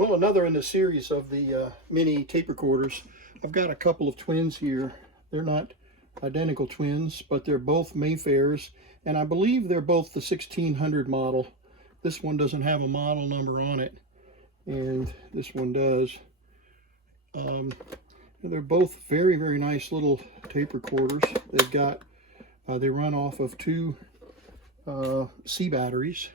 Well, another in the series of the mini tape recorders. I've got a couple of twins here. They're not identical twins, but they're both Mayfairs, and I believe they're both the 1600 model. This one doesn't have a model number on it, and this one does. They're both very, very nice little tape recorders. They've got, they run off of two C batteries,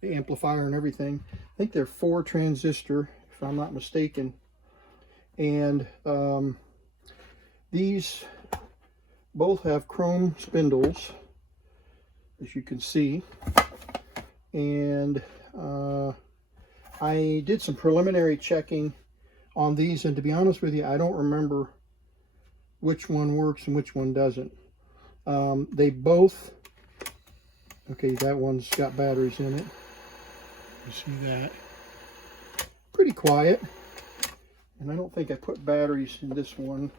the amplifier and everything. I think they're 4 transistor, if I'm not mistaken. And these both have chrome spindles, as you can see. And I did some preliminary checking on these, and to be honest with you, I don't remember which one works and which one doesn't. They both, okay, that one's got batteries in it. You see that? Pretty quiet. And I don't think I put batteries in this one.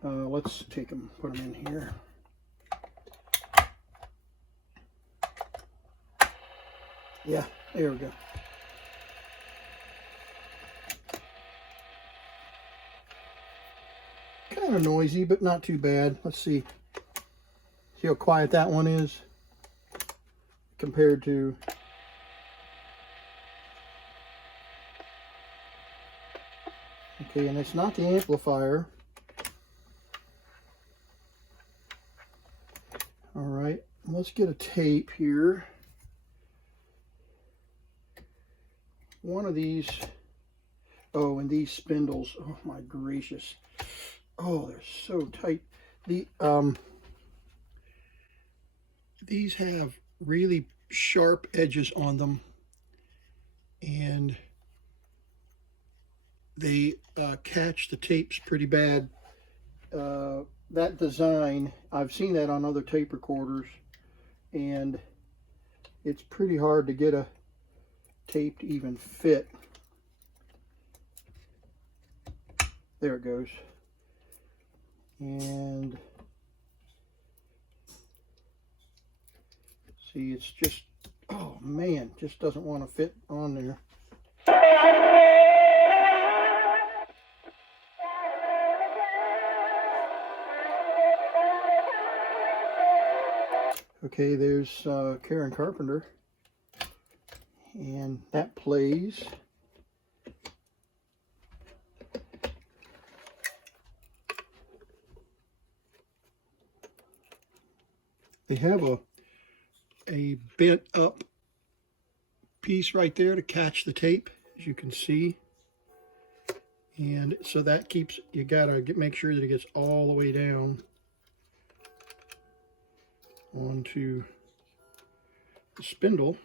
Let's take them, put them in here. Yeah, there we go. Kind of noisy, but not too bad. Let's see. See how quiet that one is compared to okay, and it's not the amplifier. All right, let's get a tape here. One of these, oh, and these spindles, oh my gracious. Oh, they're so tight. These have really sharp edges on them, and they catch the tapes pretty bad. That design, I've seen that on other tape recorders, and it's pretty hard to get a tape to even fit. There it goes. And see, it's just, oh man, just doesn't want to fit on there. Okay, there's Karen Carpenter, and that plays. They have a bent up piece right there to catch the tape, as you can see. And so that keeps, you gotta make sure that it gets all the way down onto the spindle.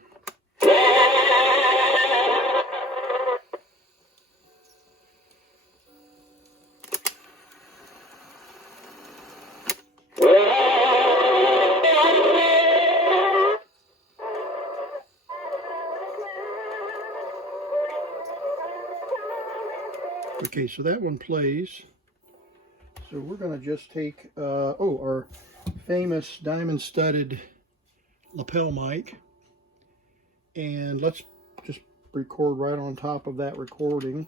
Okay, so that one plays. So we're going to just take, our famous diamond studded lapel mic, and let's just record right on top of that recording.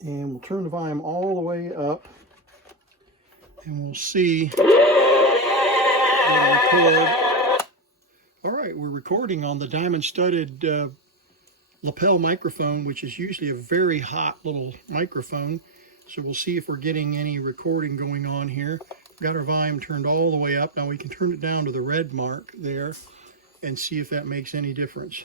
And we'll turn the volume all the way up, and we'll see. All right, we're recording on the diamond studded lapel microphone, which is usually a very hot little microphone. So we'll see if we're getting any recording going on here. We've got our volume turned all the way up. Now we can turn it down to the red mark there and see if that makes any difference.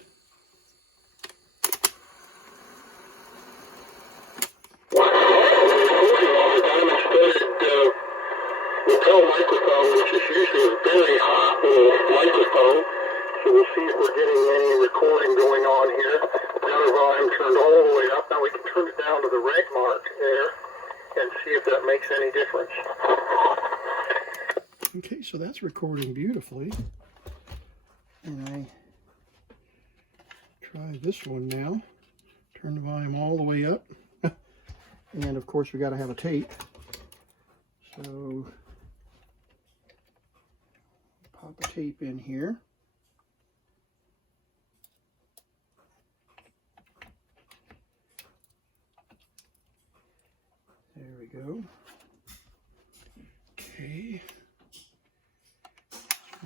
Lapel microphone, which is usually a very hot little microphone. So we'll see if we're getting any recording going on here. Got our volume turned all the way up. Now we can turn it down to the red mark there and see if that makes any difference. Okay, so that's recording beautifully. And I try this one now. Turn the volume all the way up. And of course we got to have a tape. So pop a tape in here.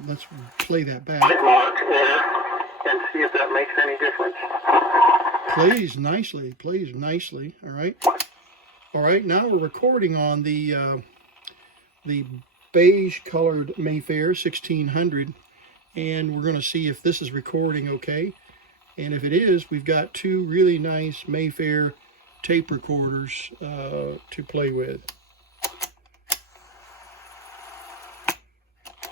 let's play that back. Mark there and see if that makes any difference. Plays nicely. All right, now we're recording on the beige colored Mayfair 1600, and we're going to see if this is recording okay. And if it is, we've got two really nice Mayfair tape recorders to play with.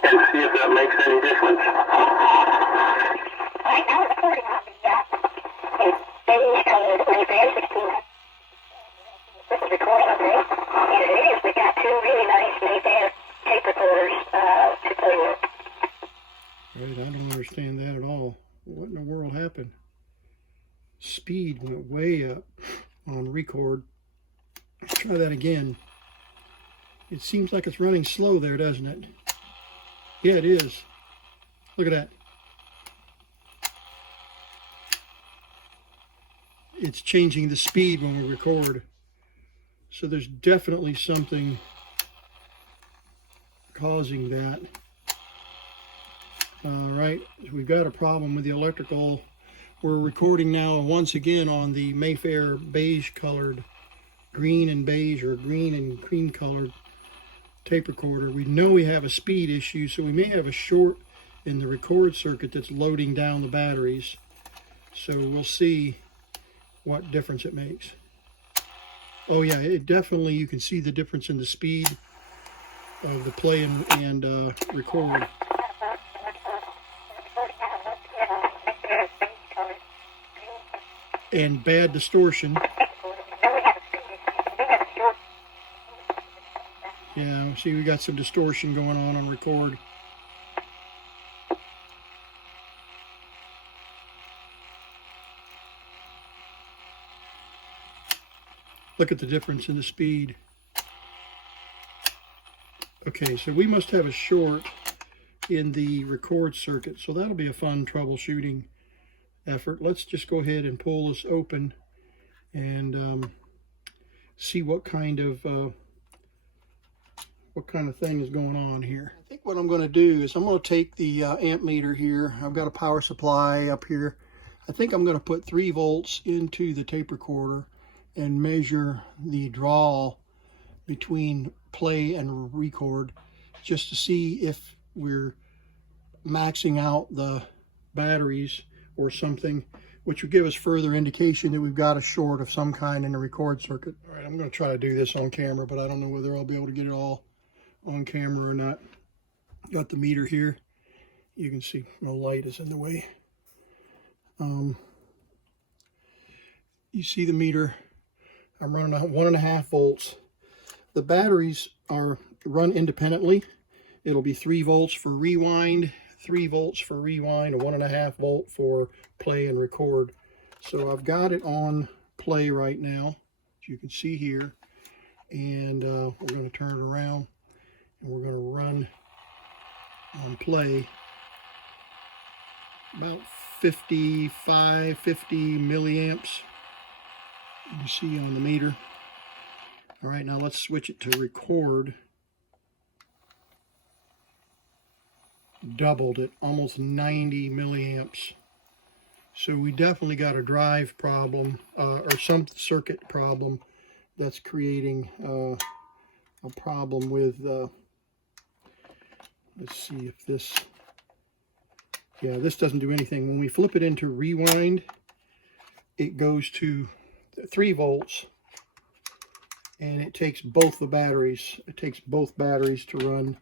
And see if that makes any difference. Right now, recording on the beige colored Mayfair 1600. This is recording, okay? And it is. We've got two really nice Mayfair tape recorders to play with. Right, I don't understand that at all. What in the world happened? Speed went way up on record. Let's try that again. It seems like it's running slow there, doesn't it? Yeah, it is. Look at that. It's changing the speed when we record. So there's definitely something causing that. All right, so we've got a problem with the electrical. We're recording now once again on the Mayfair beige colored, green and beige or green and cream colored tape recorder. We know we have a speed issue, so we may have a short in the record circuit that's loading down the batteries. So we'll see what difference it makes. Oh yeah, it definitely, you can see the difference in the speed of the play and record. And bad distortion. Yeah, see, we got some distortion going on record. Look at the difference in the speed. Okay, so we must have a short in the record circuit, so that'll be a fun troubleshooting effort. Let's just go ahead and pull this open and see what kind of thing is going on here. I think what I'm going to do is I'm going to take the amp meter here. I've got a power supply up here. I think I'm going to put 3 volts into the tape recorder and measure the draw between play and record just to see if we're maxing out the batteries or something, which would give us further indication that we've got a short of some kind in the record circuit. All right, I'm going to try to do this on camera, but I don't know whether I'll be able to get it all on camera or not. Got the meter here. You can see no light is in the way. You see the meter. I'm running 1.5 volts. The batteries are run independently. It'll be 3 volts for rewind, 3 volts for rewind, a 1.5 volt for play and record. So I've got it on play right now, as you can see here. And we're going to turn it around and we're going to run on play about 50 milliamps. You see on the meter. All right, now let's switch it to record. Doubled it, almost 90 milliamps. So we definitely got a drive problem or some circuit problem that's creating a problem with, let's see if this, yeah, this doesn't do anything. When we flip it into rewind, it goes to 3 volts and it takes both the batteries. It takes both batteries to run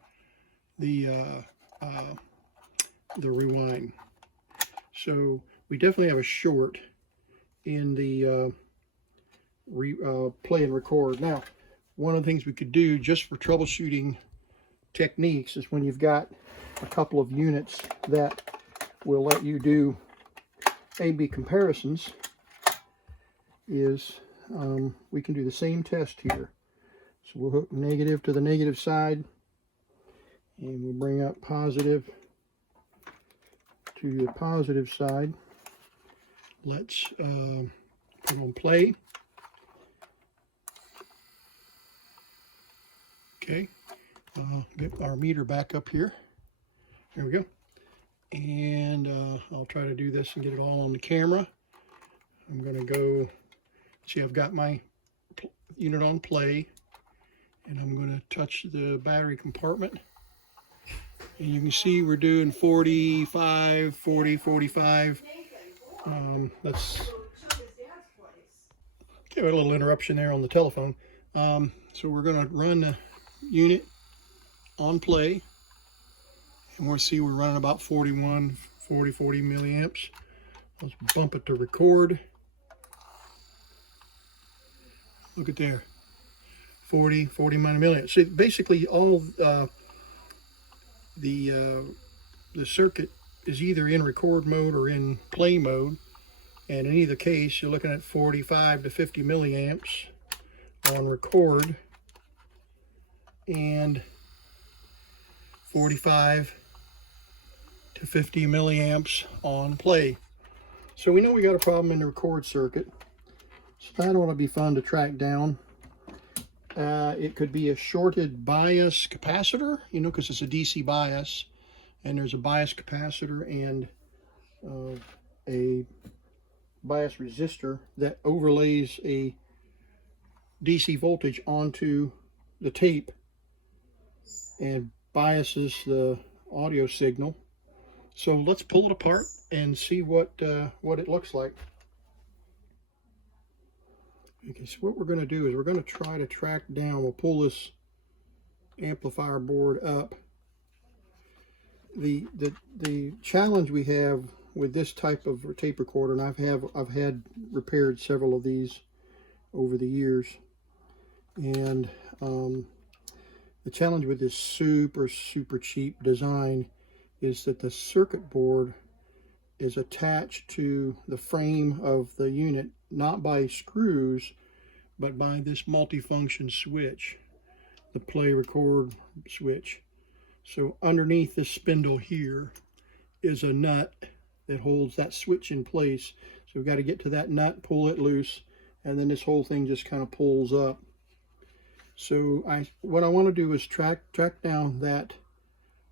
the rewind. So we definitely have a short in the play and record. Now, one of the things we could do just for troubleshooting techniques is when you've got a couple of units that will let you do A/B comparisons is we can do the same test here. So we'll hook negative to the negative side and we'll bring up positive to the positive side. Let's put on play. Okay, get our meter back up here. There we go. And I'll try to do this and get it all on the camera. I'm going to go, see, I've got my unit on play, and I'm going to touch the battery compartment. And you can see we're doing 45, 40, 45. That's okay, a little interruption there on the telephone. So we're going to run the unit on play, and we'll see we're running about 40 milliamps. Let's bump it to record. Look at there, 40 milliamps. So basically all the circuit is either in record mode or in play mode, and in either case you're looking at 45 to 50 milliamps on record and 45 to 50 milliamps on play. So we know we got a problem in the record circuit, so that ought to be fun to track down. It could be a shorted bias capacitor, you know, because it's a DC bias, and there's a bias capacitor and a bias resistor that overlays a DC voltage onto the tape and biases the audio signal. So let's pull it apart and see what it looks like. Okay, so what we're going to do is we're going to try to track down, we'll pull this amplifier board up. The challenge we have with this type of tape recorder, and I've had repaired several of these over the years, and the challenge with this super cheap design is that the circuit board is attached to the frame of the unit, not by screws, but by this multifunction switch, the play record switch. So underneath this spindle here is a nut that holds that switch in place. So we've got to get to that nut, pull it loose, and then this whole thing just kind of pulls up. So what I want to do is track down that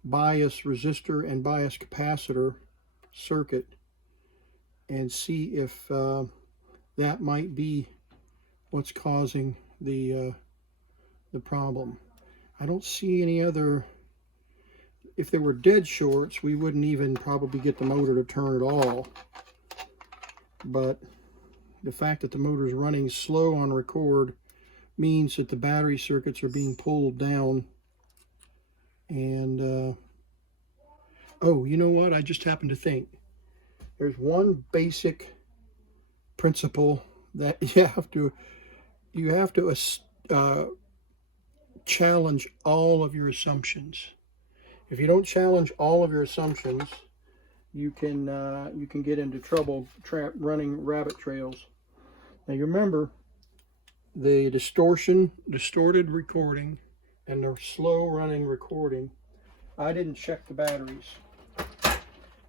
bias resistor and bias capacitor circuit and see if that might be what's causing the problem. I don't see any other. If there were dead shorts, we wouldn't even probably get the motor to turn at all. But the fact that the motor is running slow on record means that the battery circuits are being pulled down. And oh, you know what? I just happened to think. There's one basic principle that you have to challenge all of your assumptions. If you don't challenge all of your assumptions, you can get into trouble running rabbit trails. Now you remember the distorted recording and the slow running recording. I didn't check the batteries.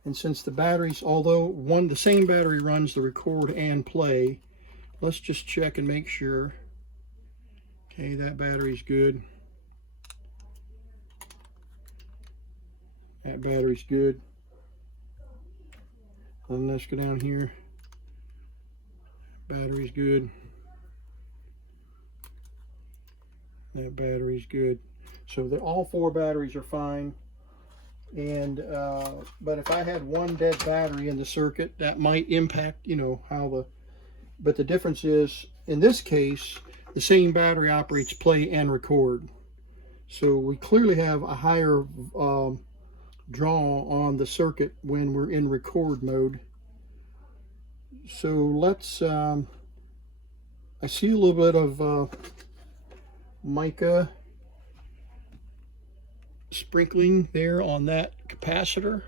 And since the batteries, although the same battery runs the record and play, let's just check and make sure. Okay, that battery's good. That battery's good. And let's go down here. Battery's good. That battery's good. So all four batteries are fine. And but if I had one dead battery in the circuit, that might impact, you know, but the difference is, in this case, the same battery operates play and record. So we clearly have a higher draw on the circuit when we're in record mode. So let's, I see a little bit of mica sprinkling there on that capacitor.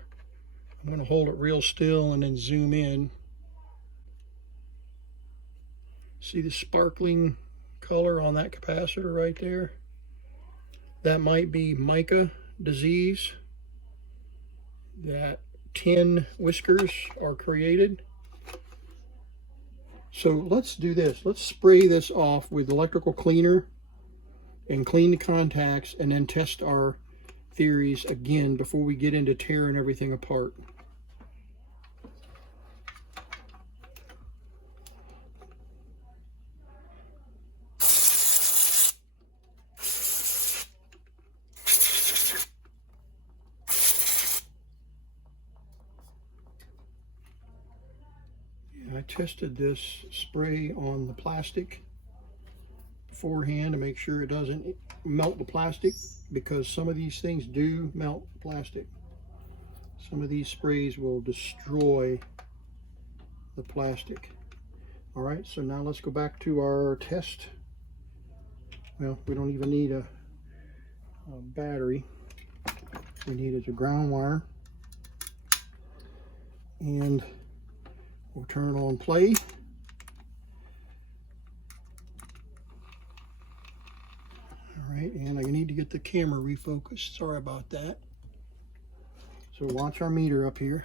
I'm going to hold it real still and then zoom in. See the sparkling color on that capacitor right there? That might be mica disease. That tin whiskers are created. So let's do this. Let's spray this off with electrical cleaner and clean the contacts, and then test our theories again before we get into tearing everything apart. I tested this spray on the plastic beforehand to make sure it doesn't melt the plastic, because some of these things do melt plastic. Some of these sprays will destroy the plastic. All right, so now let's go back to our test. Well, we don't even need a battery. We need is a ground wire. And we'll turn on play. All right, and I need to get the camera refocused. Sorry about that. So watch our meter up here.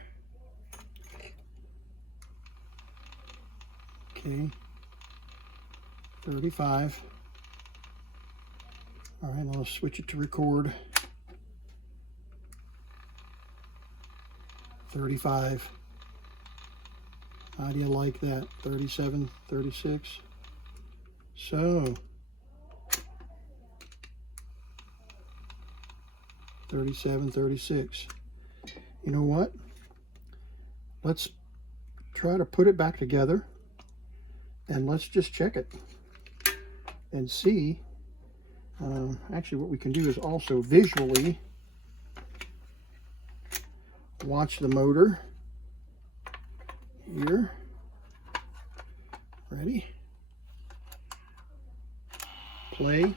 Okay, 35. All right, now let's switch it to record. 35. How do you like that? 37, 36. So 37, 36. You know what? Let's try to put it back together and let's just check it and see. Actually, what we can do is also visually watch the motor here. Ready? Play.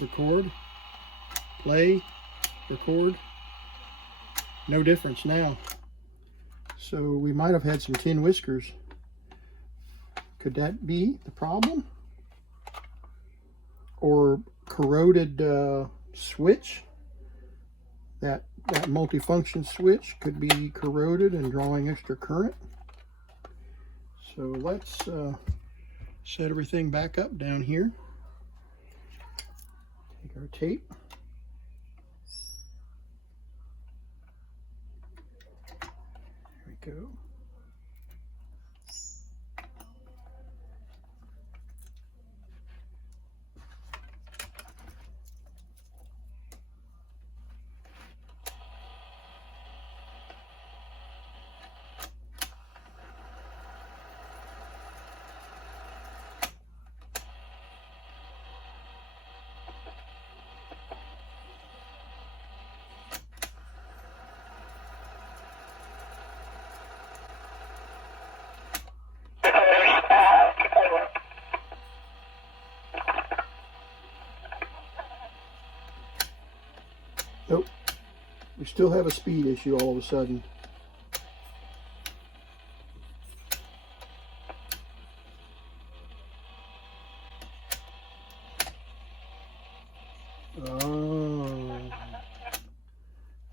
Record. Play. Record. No difference now. So we might have had some tin whiskers. Could that be the problem? Or corroded switch? That multifunction switch could be corroded and drawing extra current. So let's set everything back up down here. Take our tape. There we go. Nope. We still have a speed issue all of a sudden. Oh,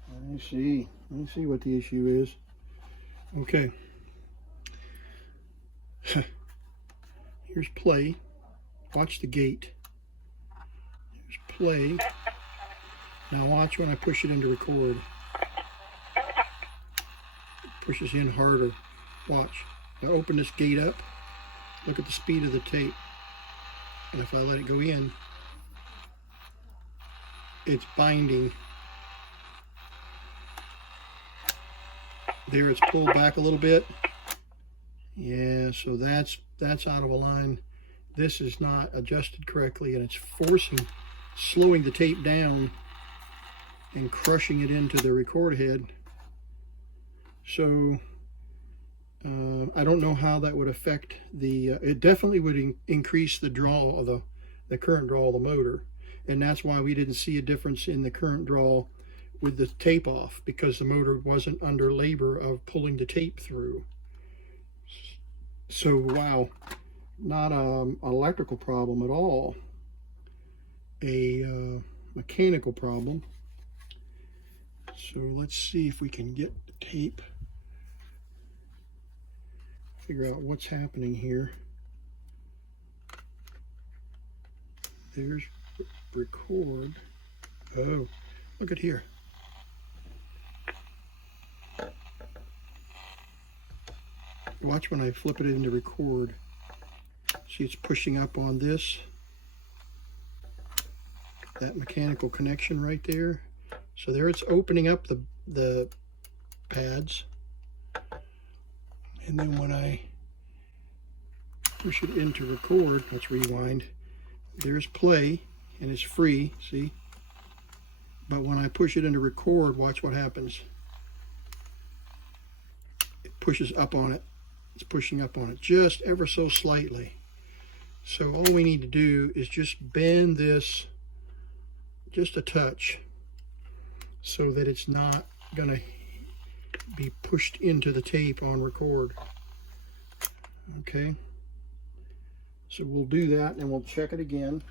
I see. Let me see what the issue is. Okay. Here's play. Watch the gate. Here's play. Now watch when I push it into record. It pushes in harder. Watch. Now open this gate up. Look at the speed of the tape. And if I let it go in, it's binding. There, it's pulled back a little bit. Yeah, so that's out of line. This is not adjusted correctly, and it's slowing the tape down and crushing it into the record head. So I don't know how that would affect the it definitely would increase the draw of the current draw of the motor, and that's why we didn't see a difference in the current draw with the tape off, because the motor wasn't under labor of pulling the tape through. So wow, not an electrical problem at all, a mechanical problem. So let's see if we can get the tape, figure out what's happening here. There's record. Oh, look at here. Watch when I flip it into record. See, it's pushing up on this, that mechanical connection right there. So there it's opening up the pads. And then when I push it into record, let's rewind. There's play, and it's free, see? But when I push it into record, watch what happens. It pushes up on it. It's pushing up on it just ever so slightly. So all we need to do is just bend this just a touch so that it's not going to be pushed into the tape on record. Okay, so we'll do that and we'll check it again.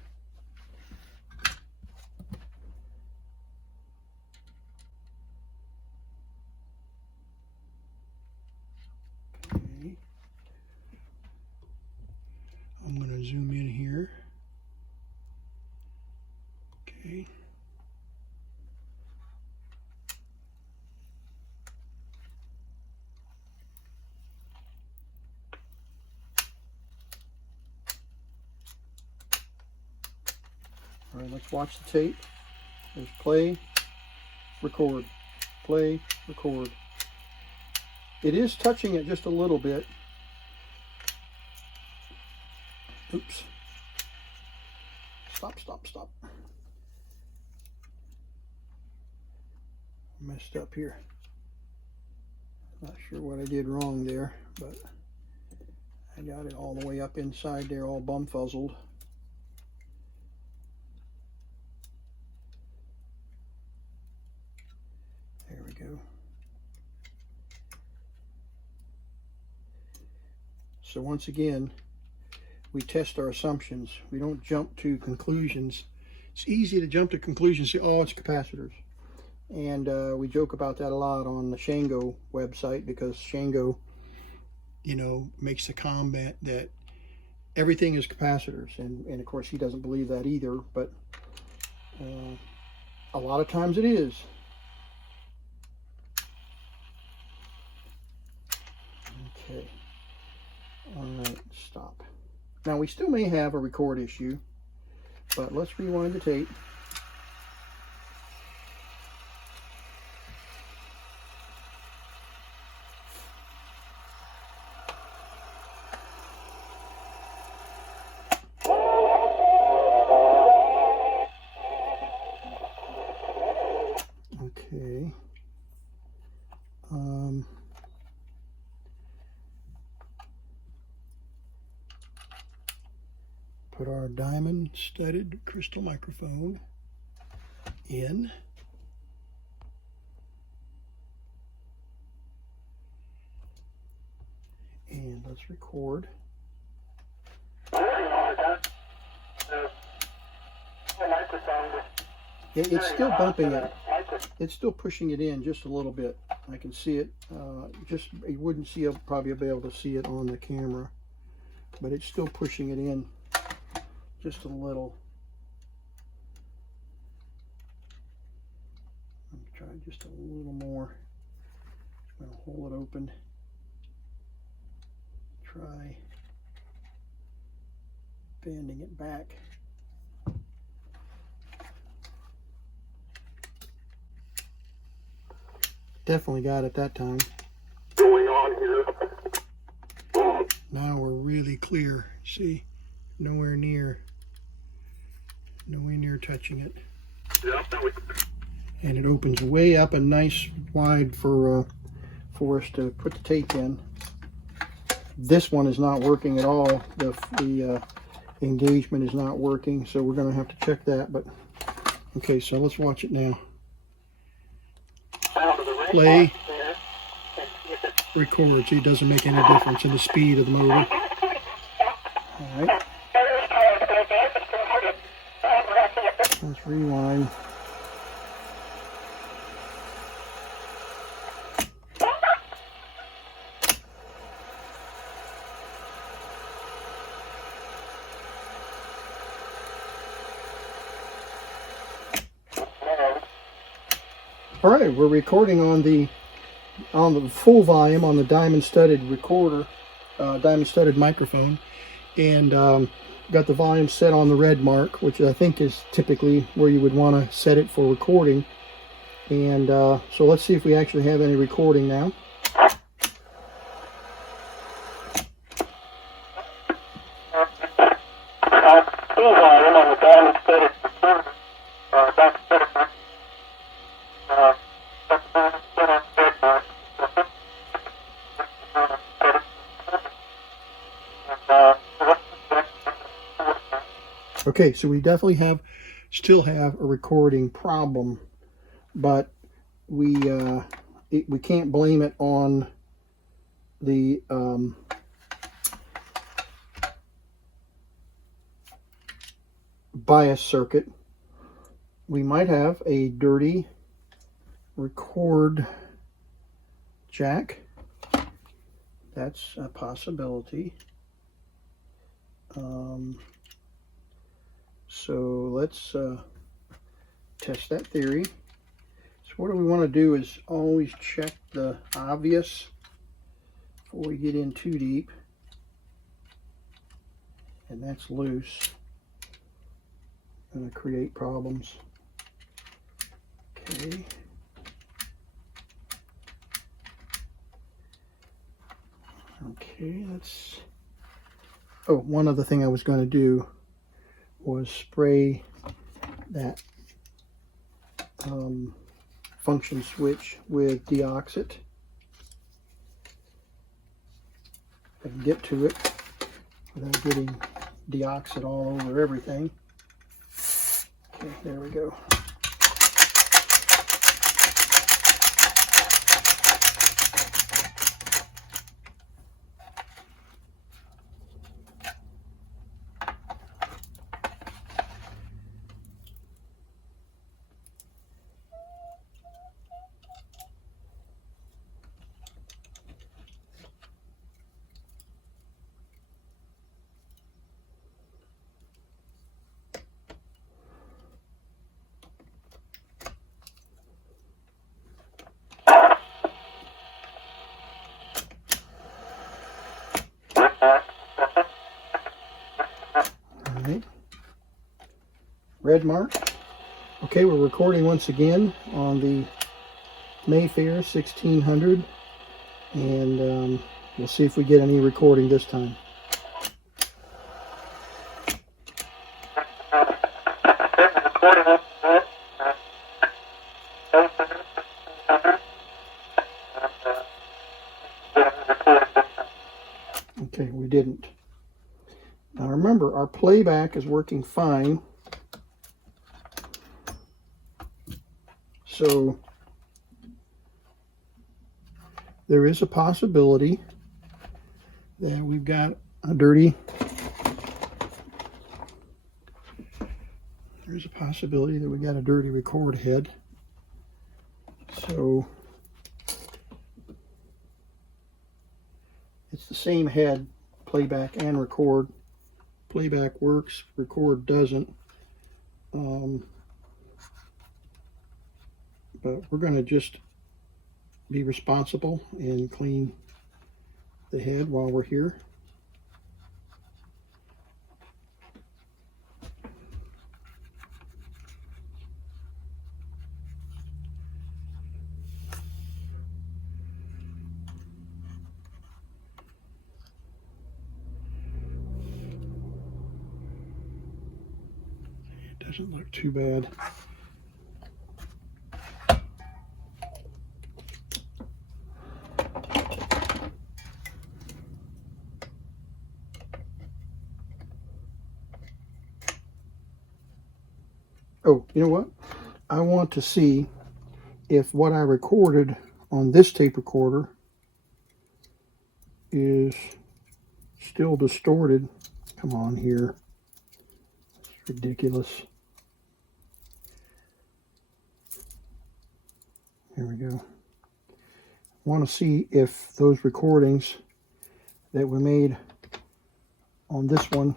Okay, I'm going to zoom in here. Okay. All right, let's watch the tape. There's play, record, play, record. It is touching it just a little bit. Oops. Stop, stop, stop. Messed up here. Not sure what I did wrong there, but I got it all the way up inside there, all bumfuzzled. There we go. So once again, we test our assumptions. We don't jump to conclusions. It's easy to jump to conclusions and say, oh, it's capacitors. And we joke about that a lot on the Shango website, because Shango, you know, makes the comment that everything is capacitors. And of course, he doesn't believe that either, but a lot of times it is. Okay. All right, stop. Now, we still may have a record issue, but let's rewind the tape. Okay. Put our diamond studded crystal microphone in. And let's record. It's still bumping it. It's still pushing it in just a little bit. I can see it. Just you wouldn't see probably be able to see it on the camera, but it's still pushing it in just a little. Let me try just a little more. I'm going to hold it open. Try bending it back. Definitely got it that time. Going on here. Now we're really clear. See, nowhere near touching it. Yeah, And it opens way up and nice wide for us to put the tape in. This one is not working at all. The engagement is not working, so we're going to have to check that. But okay, so let's watch it now. Play, record. See, it doesn't make any difference in the speed of the motor. All right. Let's rewind. All right, we're recording on the full volume on the diamond studded recorder, diamond studded microphone, and got the volume set on the red mark, which I think is typically where you would want to set it for recording. And so let's see if we actually have any recording now. Full volume on the diamond studded recorder. Okay, so we definitely still have a recording problem, but we can't blame it on the bias circuit. We might have a dirty record jack. That's a possibility. So let's test that theory. So what we want to do is always check the obvious before we get in too deep. And that's loose. Going to create problems. Okay. Okay, let's... Oh, one other thing I was going to do was spray that function switch with deoxit. I can get to it without getting deoxit all over everything. Okay, there we go. Alright, red mark. Okay, we're recording once again on the Mayfair 1600, and we'll see if we get any recording this time. Okay, we didn't. Now remember, our playback is working fine. So there is a possibility that we've got a dirty, record head. So it's the same head, playback and record. Playback works, record doesn't. But we're going to just be responsible and clean the head while we're here. It doesn't look too bad. Oh, you know what? I want to see if what I recorded on this tape recorder is still distorted. Come on here. It's ridiculous. Here we go. I want to see if those recordings that were made on this one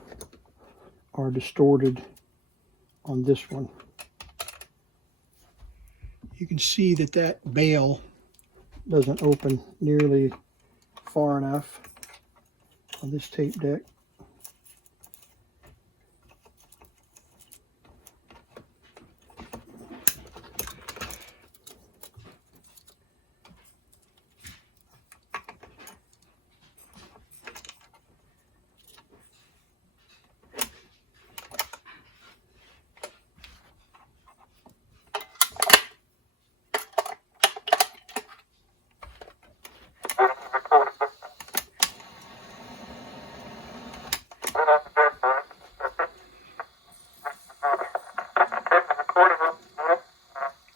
are distorted on this one. You can see that that bail doesn't open nearly far enough on this tape deck.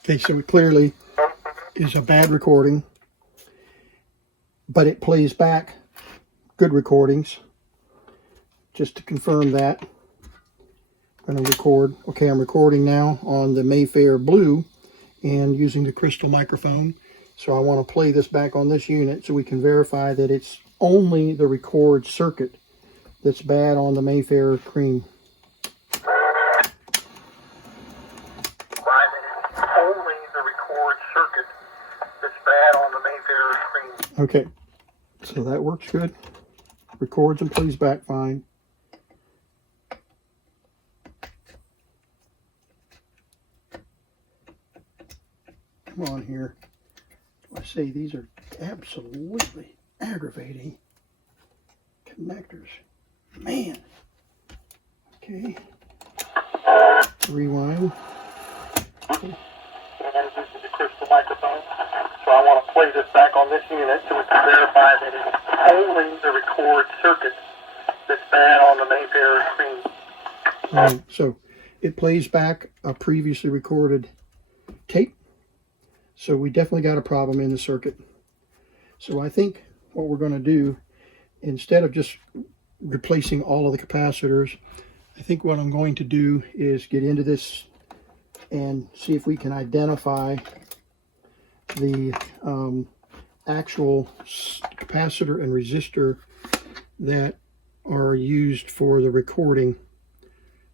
Okay, so it clearly is a bad recording, but it plays back good recordings. Just to confirm that, I'm going to record. Okay, I'm recording now on the Mayfair Blue and using the crystal microphone. So I want to play this back on this unit so we can verify that it's only the record circuit that's bad on the Mayfair Cream. Okay, so that works good. Records and plays back fine. Come on here. I say these are absolutely aggravating connectors. Man. Okay. Rewind. Okay. And this is the crystal microphone. So I want to play this back on this unit so we can verify that it's only the record circuit that's bad on the Mayfair screen. All right, so it plays back a previously recorded tape. So we definitely got a problem in the circuit. So I think what we're going to do, instead of just replacing all of the capacitors, I think what I'm going to do is get into this and see if we can identify the actual capacitor and resistor that are used for the recording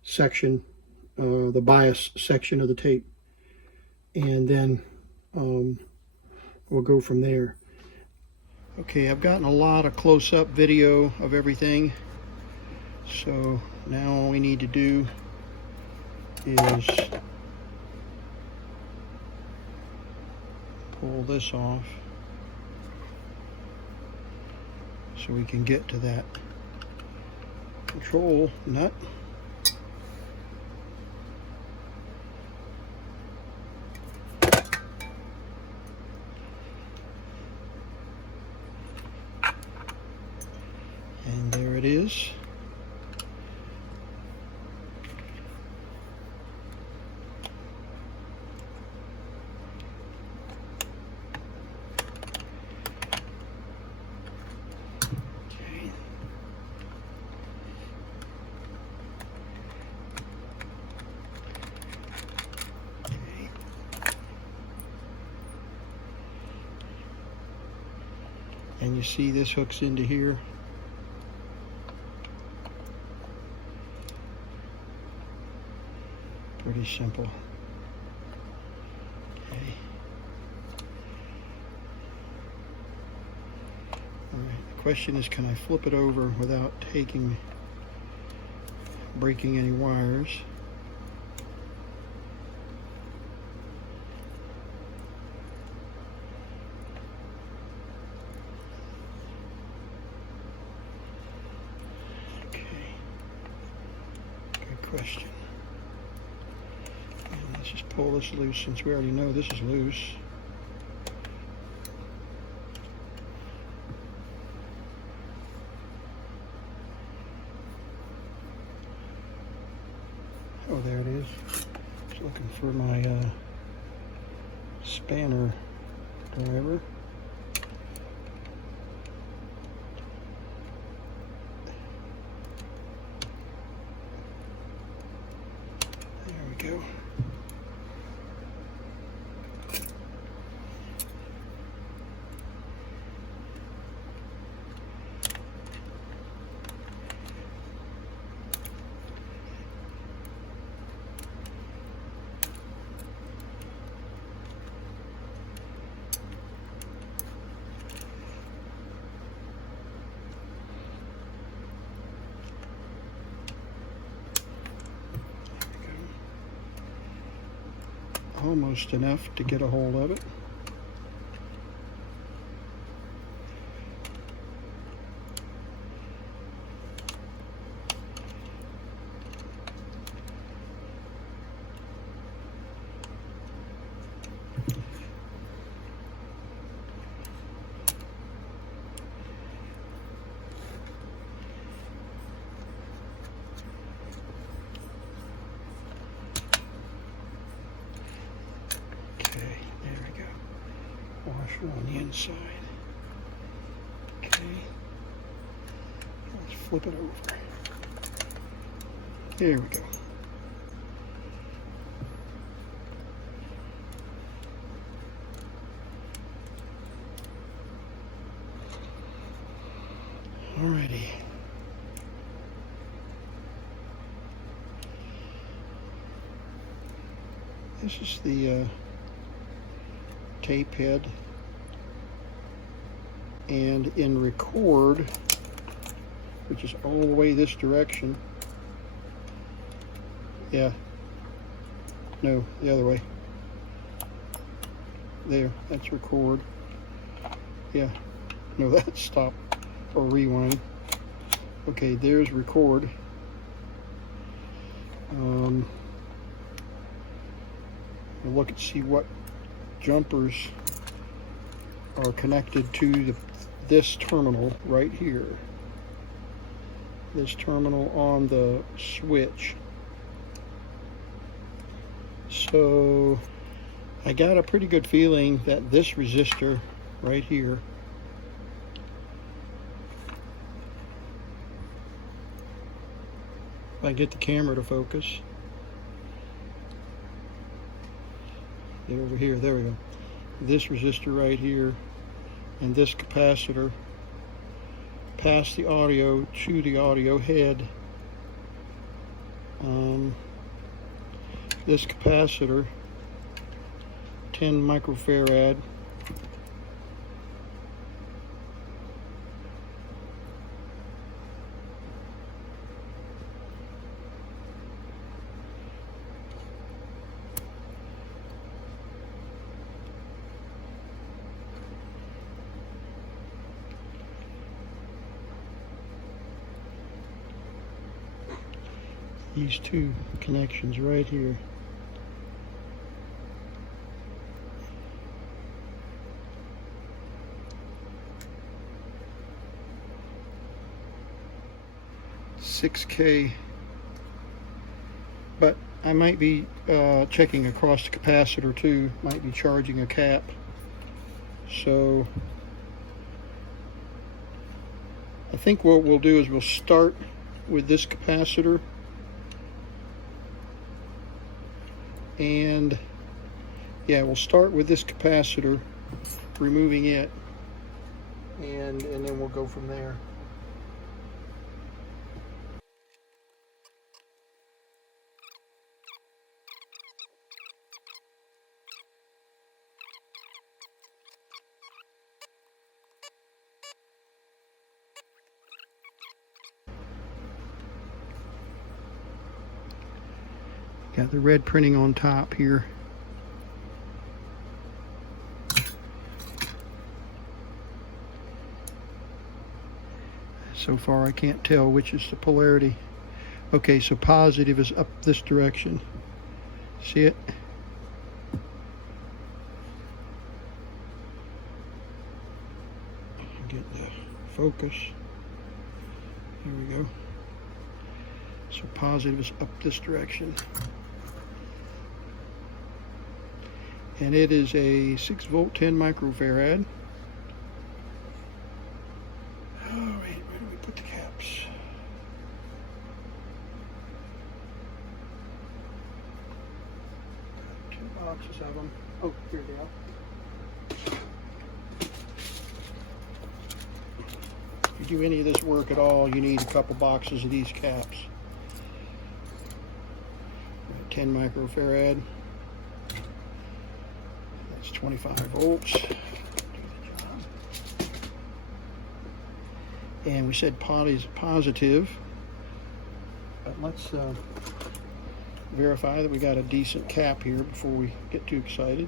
section, the bias section of the tape, and then we'll go from there. Okay, I've gotten a lot of close-up video of everything, so now all we need to do is pull this off so we can get to that control nut. And there it is. And you see this hooks into here. Pretty simple. Okay. All right, the question is, can I flip it over without breaking any wires? Question. And let's just pull this loose since we already know this is loose. Oh, there it is. Just looking for my spanner driver. Go. almost enough to get a hold of it. Washer on the inside. Okay. Let's flip it over. There we go. Alrighty. This is the tape head, and in record, which is all the way this direction, no, the other way, there, that's record, no, that's stop or rewind. Okay, there's record. Look and see what jumpers are connected to this terminal right here. This terminal on the switch. So I got a pretty good feeling that this resistor right here if I get the camera to focus. Over here, there we go. This resistor right here and this capacitor pass the audio to the audio head. This capacitor, 10 microfarad, these two connections right here. $6K, but I might be checking across the capacitor too, might be charging a cap. So I think what we'll do is we'll start with this capacitor, and we'll start with this capacitor, removing it, and then we'll go from there. Got the red printing on top here. So far I can't tell which is the polarity. Okay, so positive is up this direction. See it? Get the focus. Here we go. So positive is up this direction. And it is a 6 volt 10 microfarad. All right, where do we put the caps? Got 2 boxes of them. Oh, here they are. If you do any of this work at all, you need a couple boxes of these caps. 10 microfarad. 25 volts. And we said pot is positive, but let's verify that we got a decent cap here before we get too excited.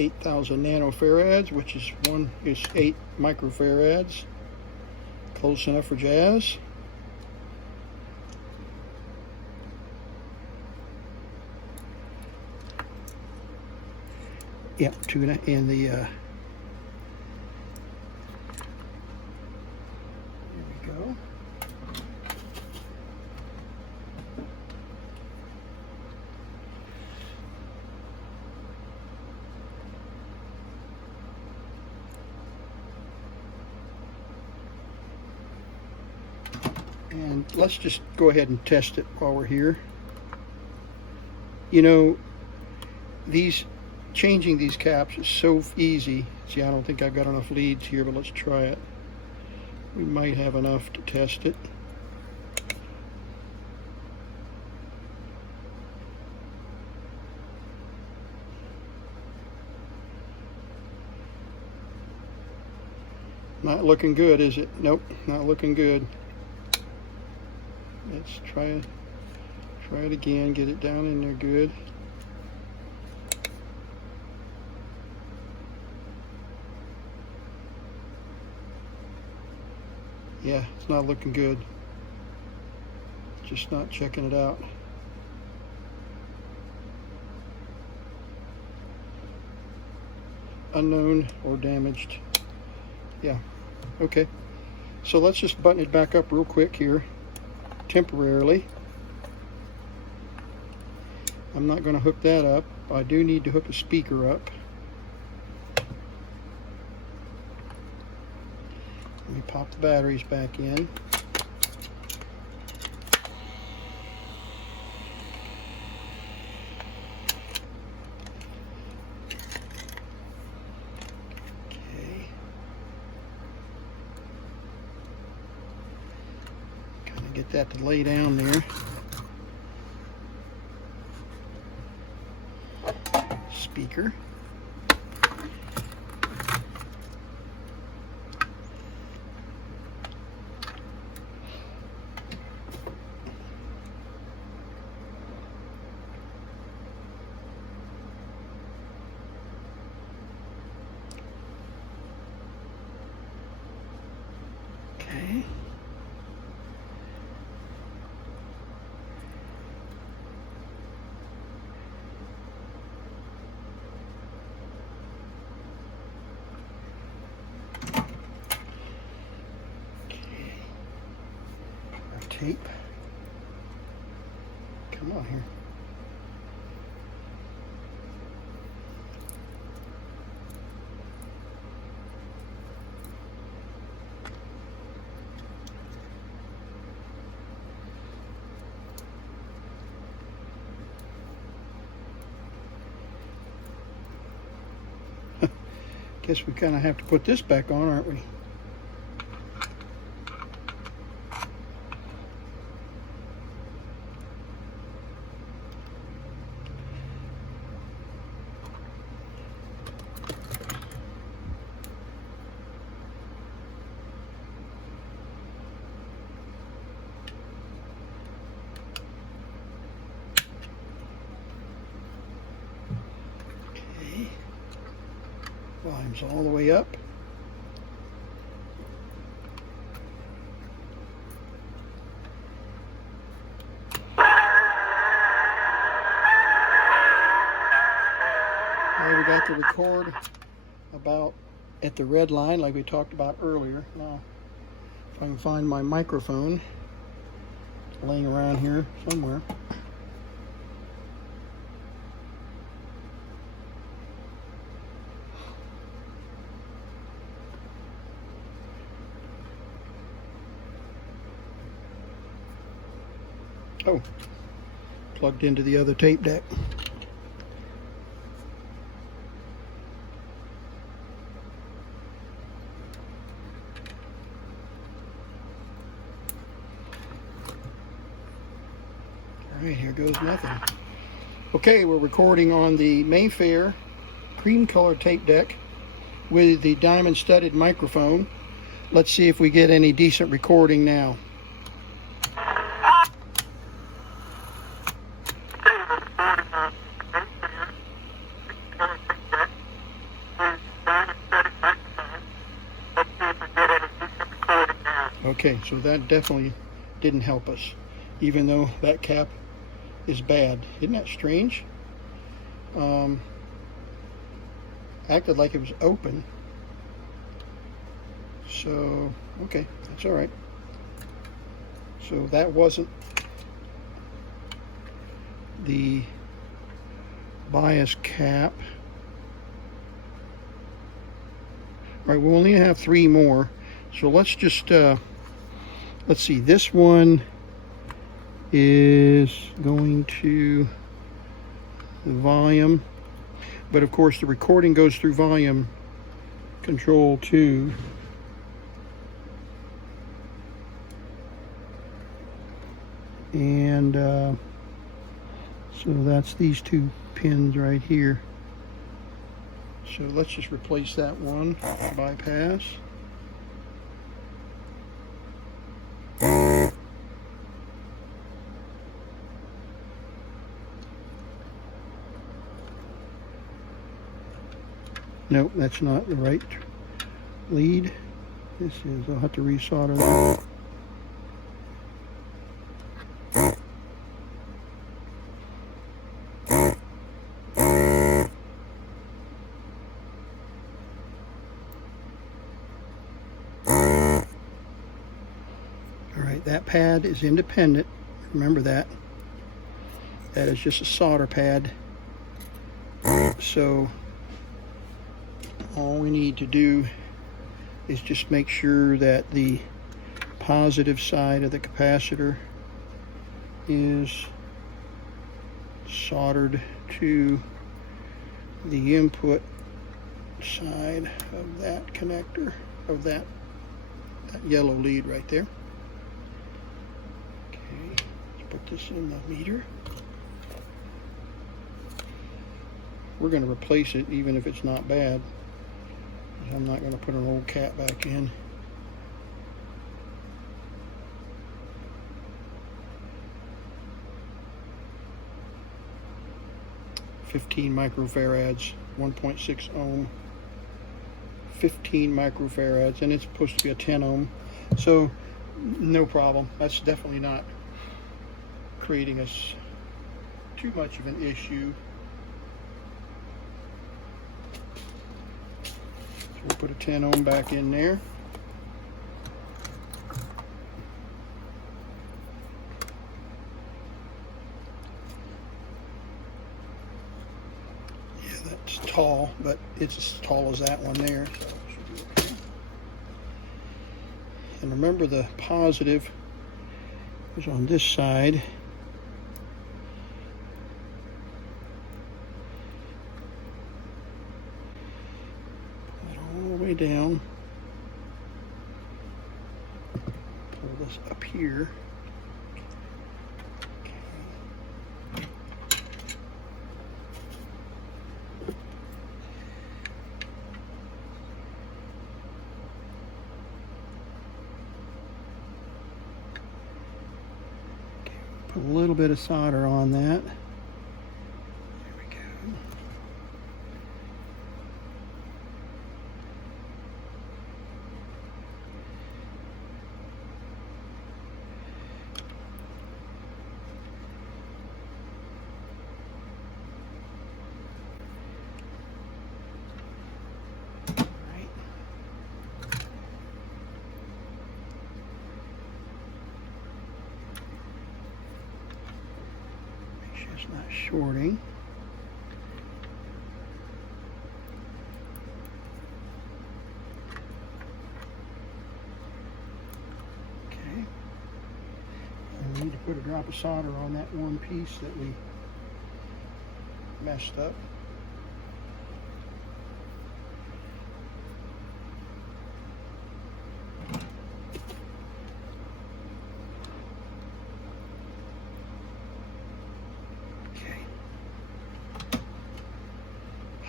(8,000 nanofarads, which is 8 microfarads. Close enough for jazz. Yep, 2.5 in the there we go. And let's just go ahead and test it while we're here. You know, changing these caps is so easy. See, I don't think I've got enough leads here, but let's try it. We might have enough to test it. Not looking good, is it? Nope, not looking good. Let's try it again, get it down in there good. Yeah, it's not looking good. Just not checking it out. Unknown or damaged. Yeah, okay. So let's just button it back up real quick here, temporarily. I'm not going to hook that up. I do need to hook a speaker up. Let me pop the batteries back in. Okay. Kind of get that to lay down there. Speaker. Okay. Tape. Come on here. Guess we kind of have to put this back on, aren't we? Volume's all the way up. Okay, we got to record about at the red line like we talked about earlier. Now, if I can find my microphone, it's laying around here somewhere. Oh, plugged into the other tape deck. Alright, here goes nothing. Okay, we're recording on the Mayfair cream color tape deck with the diamond studded microphone. Let's see if we get any decent recording now. Okay, so that definitely didn't help us, even though that cap is bad. Isn't that strange? Acted like it was open. So, okay, that's all right. So that wasn't the bias cap. All right, we only have 3 more. So let's just, let's see, this one is going to the volume, but of course the recording goes through volume control too. And so that's these 2 pins right here. So let's just replace that one, bypass. Nope, that's not the right lead. This is, I'll have to resolder that. Alright, that pad is independent. Remember that. That is just a solder pad. So all we need to do is just make sure that the positive side of the capacitor is soldered to the input side of that connector, of that yellow lead right there. Okay, let's put this in the meter. We're going to replace it even if it's not bad. I'm not going to put an old cap back in. $15 microfarads, 1.6 ohm, 15 microfarads, and it's supposed to be a 10 ohm. So no problem. That's definitely not creating us too much of an issue. We'll put a 10 ohm back in there. Yeah, that's tall, but it's as tall as that one there. So it should be okay. And remember, the positive is on this side. Down, pull this up here. Okay. Put a little bit of solder on that. It's not shorting. Okay. And we need to put a drop of solder on that one piece that we messed up.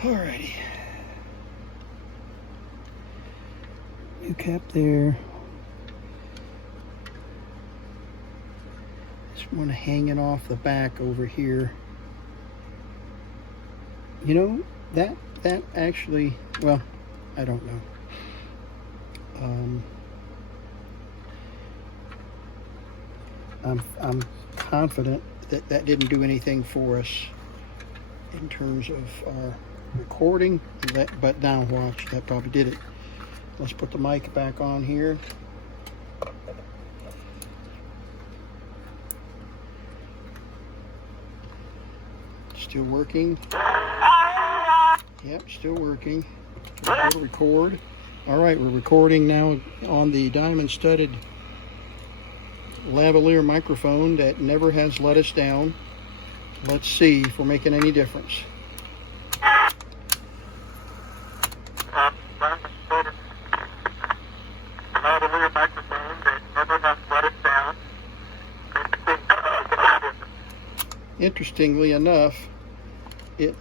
Alrighty. New cap there. This one hanging off the back over here. You know, that actually, well, I don't know. I'm confident that that didn't do anything for us in terms of our recording, but now watch, that probably did it. Let's put the mic back on here. Still working. Yep, still working. We'll record. All right, we're recording now on the diamond studded lavalier microphone that never has let us down. Let's see if we're making any difference. Lavalier microphone that never has let us down. Interestingly enough, it's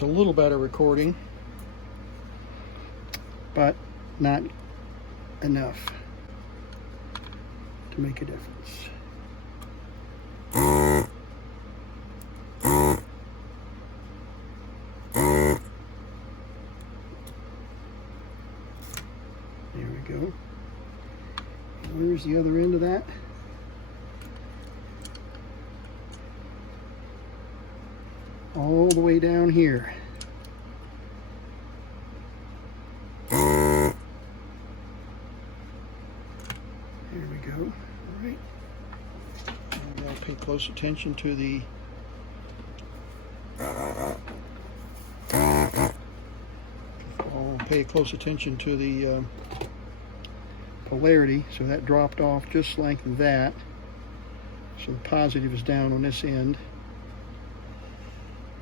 a little better recording, but not enough to make a difference. There we go. Where's the other end of that? All the way down here. There we go. All right. And I'll pay close attention to the polarity. So that dropped off just like that. So the positive is down on this end.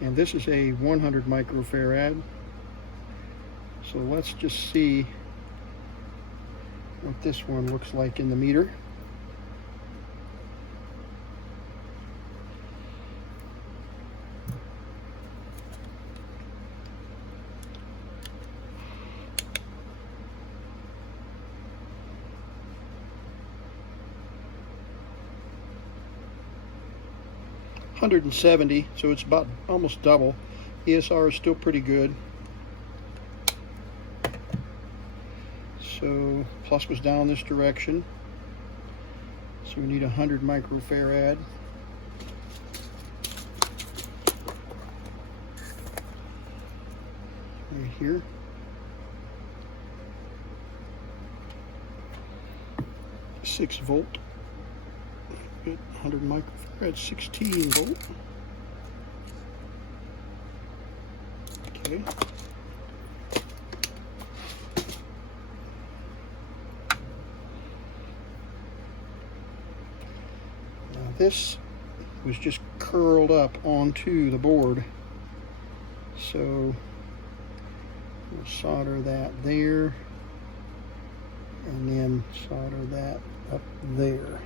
And this is a 100 microfarad. So let's just see what this one looks like in the meter. $170, so it's about almost double. ESR is still pretty good. So plus was down this direction. So we need 100 microfarad. Right here. Six volt. 100 microfarad, 16 volt. Okay. Now this was just curled up onto the board. So we'll solder that there and then solder that up there.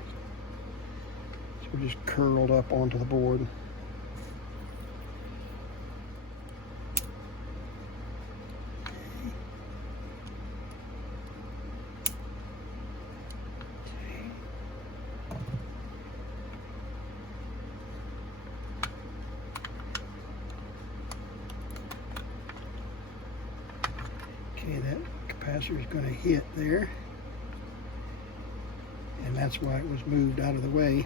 So just curled up onto the board. Okay, that capacitor is going to hit there, and that's why it was moved out of the way.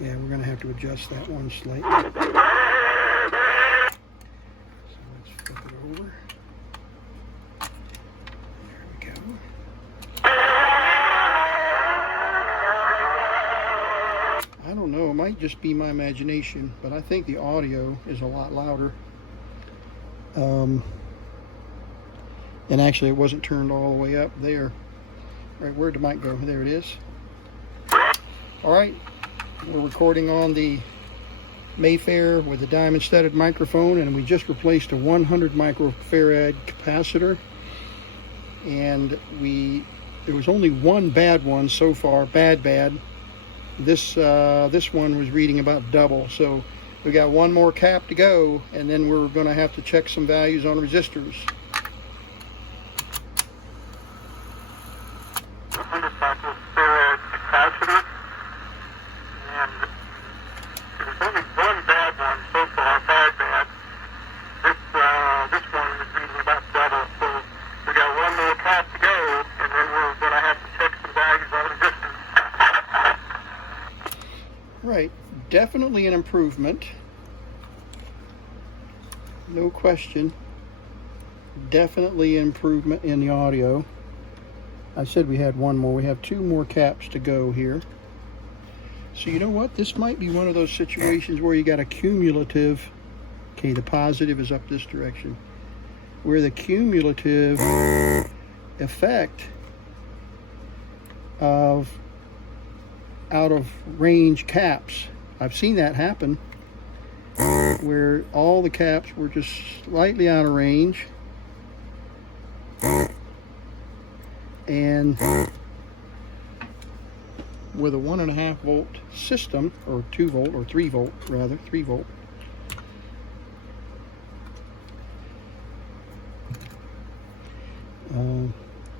Yeah, we're going to have to adjust that one slightly. So let's flip it over. There we go. I don't know, it might just be my imagination, but I think the audio is a lot louder. And actually it wasn't turned all the way up there. Right, where'd the mic go? There it is. All right. We're recording on the Mayfair with a diamond studded microphone, and we just replaced a 100 microfarad capacitor. And there was only one bad one so far, bad. This one was reading about double, so we got one more cap to go, and then we're going to have to check some values on resistors. 100 microfarad capacitor, and there's only one bad one so far, bad. This one is reading about double, so we got one more cap to go, and then we're going to have to check some values on resistors. Right, definitely an improvement. No question. Definitely improvement in the audio. I said we had one more. We have two more caps to go here. So you know what? This might be one of those situations where you got a cumulative. Okay, the positive is up this direction. Where the cumulative effect of out of range caps. I've seen that happen where all the caps were just slightly out of range, and with a 1.5 volt system, or 2 volt, or 3 volt rather, 3 volt,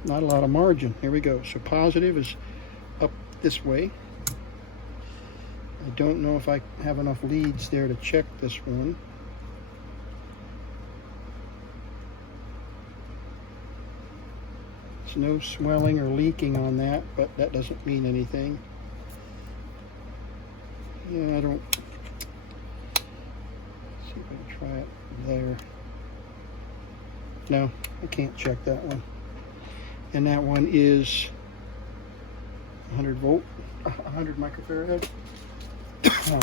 not a lot of margin. Here we go. So positive is up this way. I don't know if I have enough leads there to check this one. There's no swelling or leaking on that, but that doesn't mean anything. Yeah, I don't. Let's see if I can try it there. No, I can't check that one. And that one is 100 volt, 100 microfarad. Oh,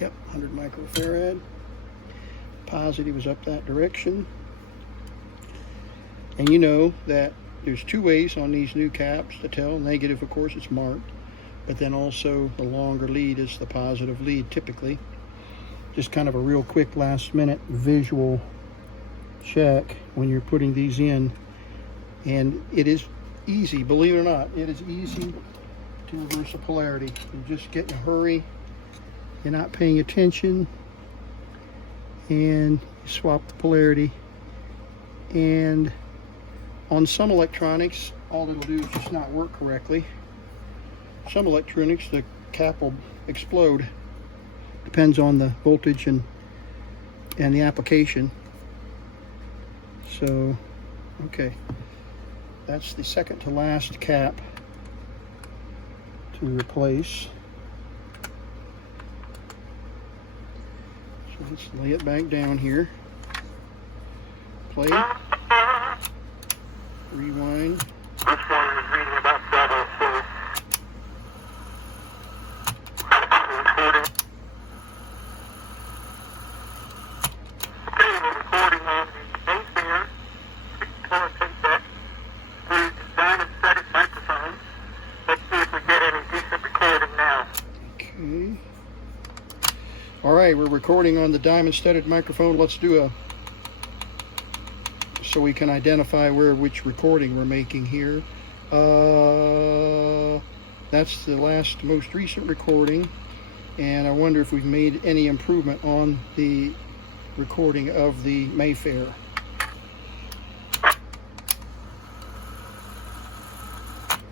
yep, 100 microfarad. Positive is up that direction. And you know that there's two ways on these new caps to tell. Negative, of course, it's marked. But then also the longer lead is the positive lead typically. Just kind of a real quick last minute visual check when you're putting these in. And it is easy, believe it or not, it is easy to reverse a polarity. You just get in a hurry, you're not paying attention, and you swap the polarity. And on some electronics, all it'll do is just not work correctly. Some electronics, the cap will explode. Depends on the voltage and the application. So, okay, that's the second to last cap to replace. So let's lay it back down here. Play. Rewind. This one is reading about double, so recording. Okay, we're recording on the Mayfair 6-color tape through the diamond studded microphone. Let's see if we get any decent recording now. Okay. All right, we're recording on the diamond studded microphone. Let's do a so we can identify which recording we're making here. That's the most recent recording, and I wonder if we've made any improvement on the recording of the Mayfair.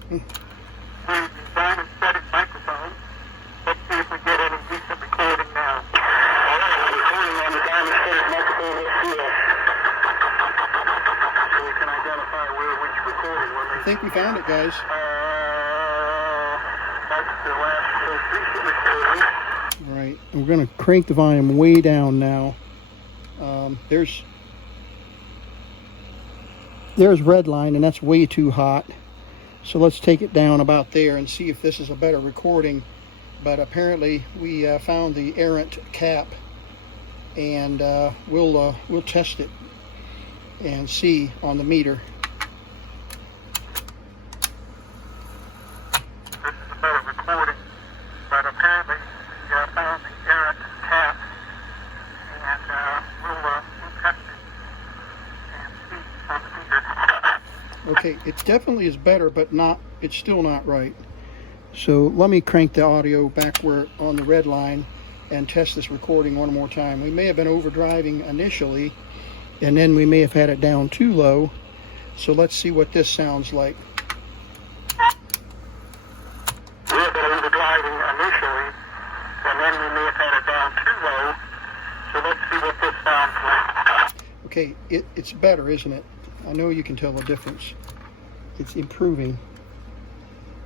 Diamond studded microphone. Let's see if we get any decent recording now. All right, we're recording on the diamond studded microphone here. So we can identify which recording we're making. I think we found it, guys. That's the most recent recording. All right, we're going to crank the volume way down now. There's red line, and that's way too hot. So let's take it down about there and see if this is a better recording. But apparently we found the errant cap and we'll test it and see on the meter. This is a better recording, but apparently I found the errant tap, and we'll test it and see on the meter. Okay, it definitely is better, but it's still not right. So let me crank the audio back where on the red line and test this recording one more time. We may have been overdriving initially, and then we may have had it down too low. So let's see what this sounds like. We have been overdriving initially, and then we may have had it down too low. So let's see what this sounds like. Okay, it's better, isn't it? I know you can tell the difference. It's improving.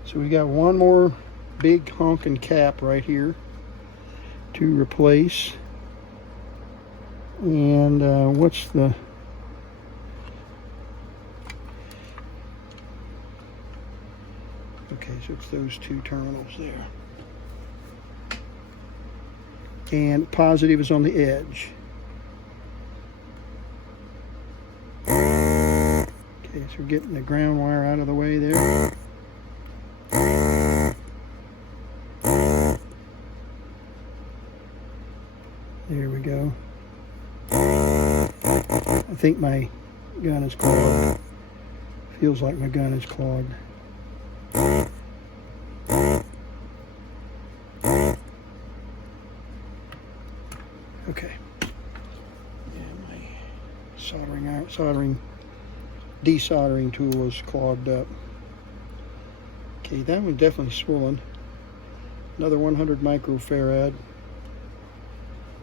So we got one more big honking cap right here to replace. And what's the... Okay, so it's those two terminals there. And positive is on the edge. Okay, so we're getting the ground wire out of the way there. There we go. I think my gun is clogged. Feels like my gun is clogged. Okay. And my desoldering tool is clogged up. Okay, that one's definitely swollen. Another 100 microfarad.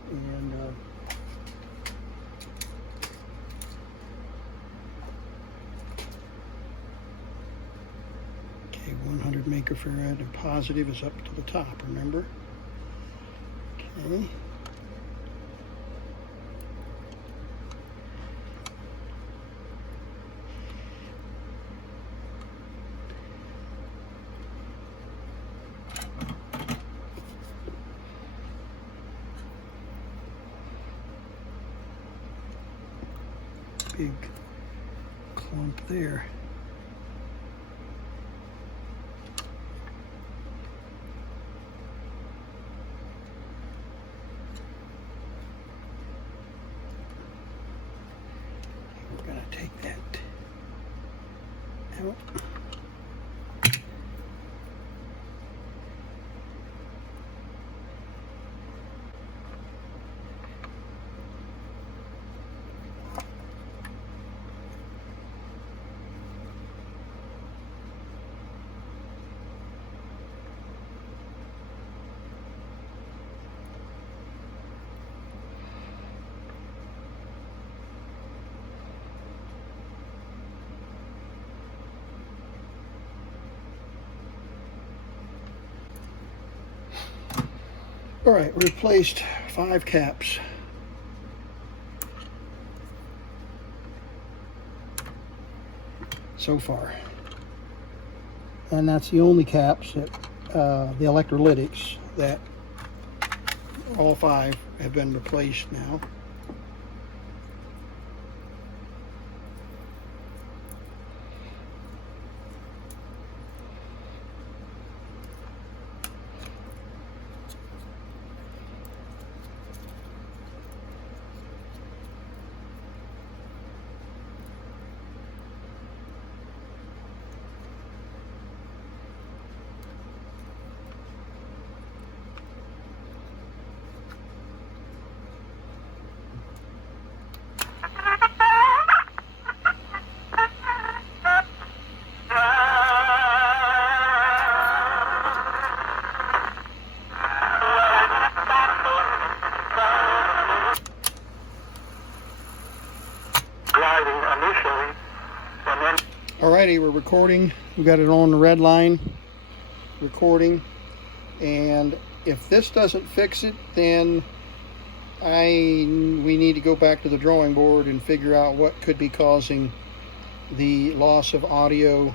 And okay, 100 microfarad, and positive is up to the top, remember? Okay. Big clump there. We're going to take that out. All right, we replaced 5 caps. So far. And that's the only caps that, the electrolytics, that all 5 have been replaced now. Alrighty, we're recording. We got it on the red line, recording, and if this doesn't fix it, then we need to go back to the drawing board and figure out what could be causing the loss of audio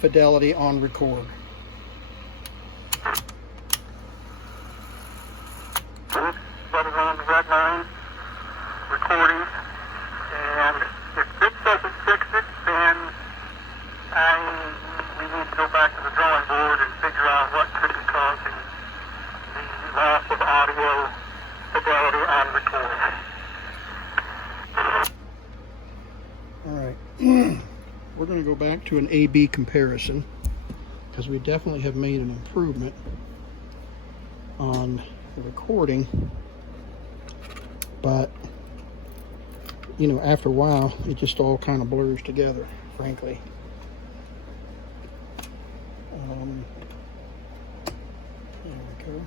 fidelity on record. Set it on the red line. we're going to go back to an A-B comparison, because we definitely have made an improvement on the recording. But, you know, after a while, it just all kind of blurs together, frankly. There we go.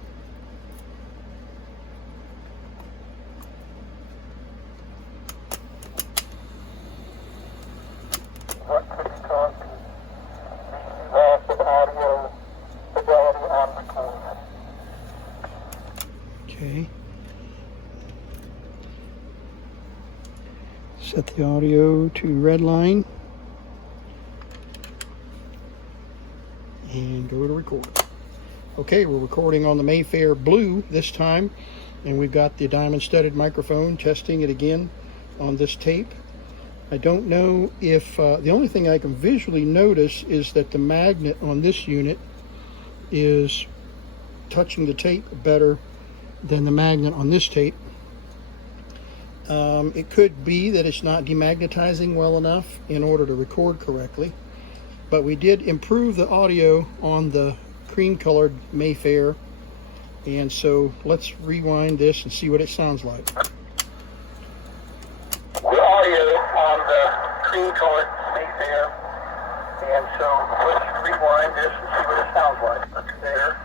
What could cause the loss of audio fidelity on record? Okay. Set the audio to red line. And go to record. Okay, we're recording on the Mayfair Blue this time. And we've got the diamond studded microphone, testing it again on this tape. I don't know if, the only thing I can visually notice is that the magnet on this unit is touching the tape better than the magnet on this tape. It could be that it's not demagnetizing well enough in order to record correctly. But we did improve the audio on the cream colored Mayfair. And so let's rewind this and see what it sounds like. The audio on the cream colored Mayfair, and so let's rewind this and see what it sounds like. Look there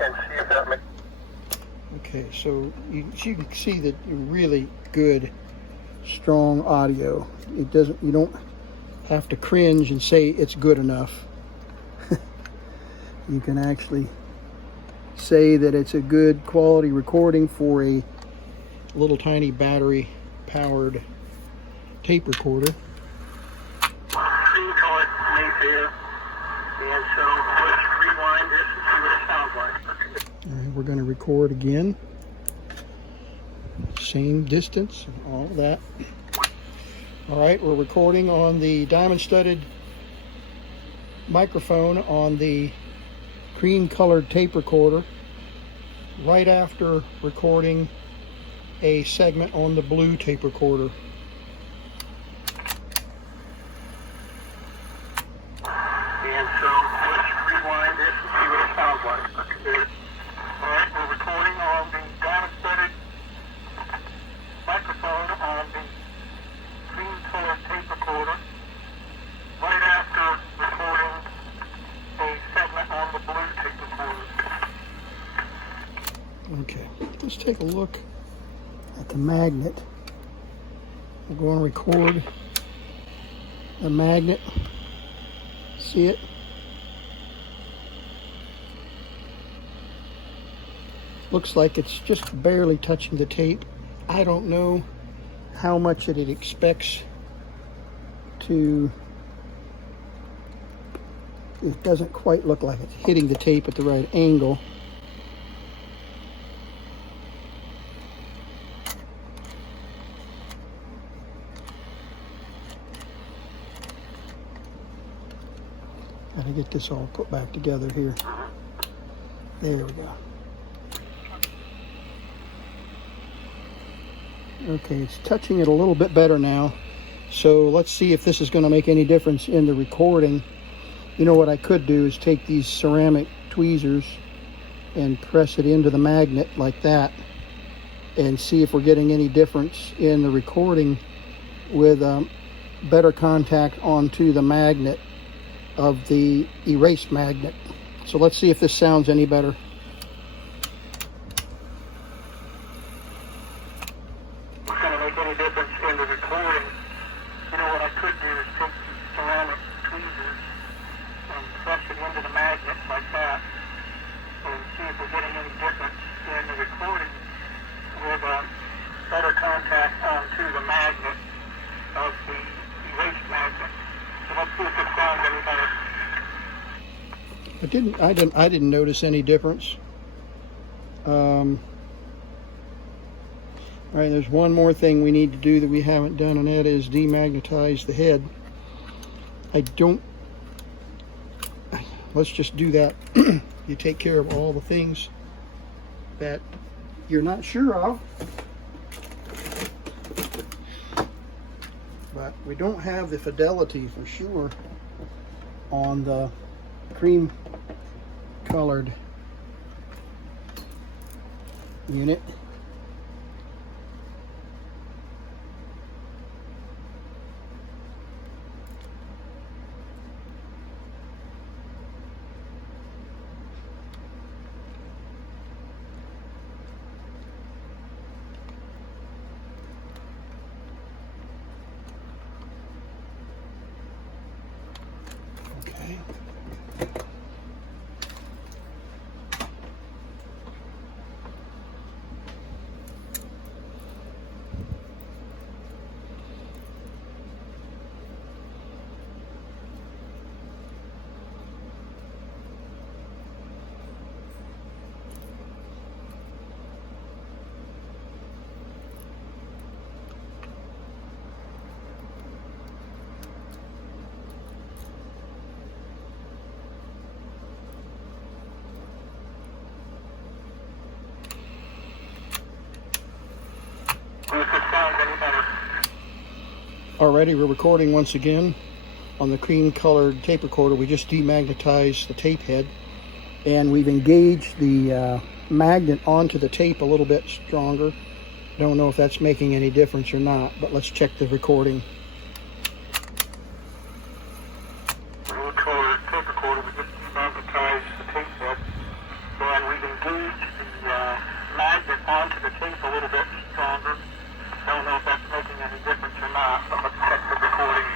and see if that makes. Okay, so you can see that really good, strong audio. It doesn't. You don't have to cringe and say it's good enough. You can actually say that it's a good quality recording for a little tiny battery powered tape recorder. Cream colored Mayfair, and so let's rewind this and see what it sounds like. All right, we're going to record again. Same distance and all that. All right, we're recording on the diamond studded microphone on the cream colored tape recorder right after recording a segment on the blue tape recorder. And so let's rewind this and see what it sounds like. All right, we're recording on the diamond studded microphone on the cream colored tape recorder right after recording a segment on the blue tape recorder. Okay, let's take a look at the magnet. We're going to record the magnet. See it? Looks like it's just barely touching the tape. I don't know how much it expects to. It doesn't quite look like it's hitting the tape at the right angle. Gotta get this all put back together here. There we go. Okay, it's touching it a little bit better now. So let's see if this is going to make any difference in the recording. You know what I could do is take these ceramic tweezers and press it into the magnet like that and see if we're getting any difference in the recording with better contact onto the magnet of the erase magnet. So let's see if this sounds any better. It's going to make any difference in the recording. You know what I could do is take these ceramic tweezers and press it into the magnet like that and see if we're getting any difference in the recording with better contact onto the magnet of the erase magnet. So let's see if it sounds any better. I didn't notice any difference. All right, there's one more thing we need to do that we haven't done, and that is demagnetize the head. Let's just do that. You take care of all the things that you're not sure of. But We don't have the fidelity for sure on the cream colored unit. Okay. Already we're recording once again on the cream colored tape recorder. We just demagnetized the tape head and we've engaged the magnet onto the tape a little bit stronger. Don't know if that's making any difference or not, but let's check the recording. Tape recorder, we just demagnetized the tape head and we've engaged the magnet onto the tape a little bit stronger. Don't know if that's making any difference or not, but let's check the recording.